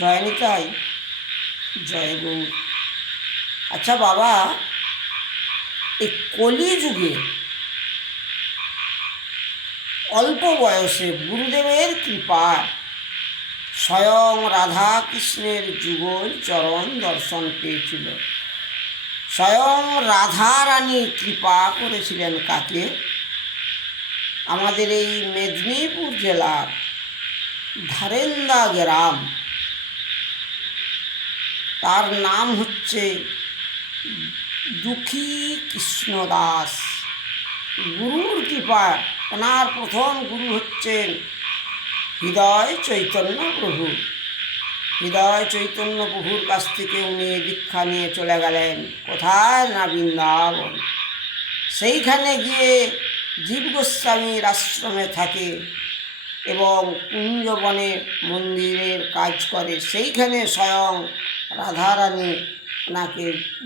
জয় নিতাই, জয় গৌর। আচ্ছা বাবা, এই কলিযুগে অল্প বয়সে গুরুদেবের কৃপায় স্বয়ং রাধা কৃষ্ণের যুগল চরণ দর্শন পেয়েছিল। স্বয়ং রাধা রানী কৃপা করেছিলেন কাকে? আমাদের এই মেদিনীপুর জেলার ধারেন্দা গ্রাম, তার নাম হচ্ছে দুঃখী কৃষ্ণ দাস। গুরুর কৃপায়, ওনার প্রথম গুরু হচ্ছেন হৃদয় চৈতন্য প্রভু। হৃদয় চৈতন্য প্রভুর কাছ থেকে উনি দীক্ষা নিয়ে চলে গেলেন কোথায় না বৃন্দাবন। সেইখানে গিয়ে জীব গোস্বামীর আশ্রমে থাকে এবং কুঞ্জবনে মন্দিরের কাজ করে। সেইখানে স্বয়ং রাধারানী ওনাকে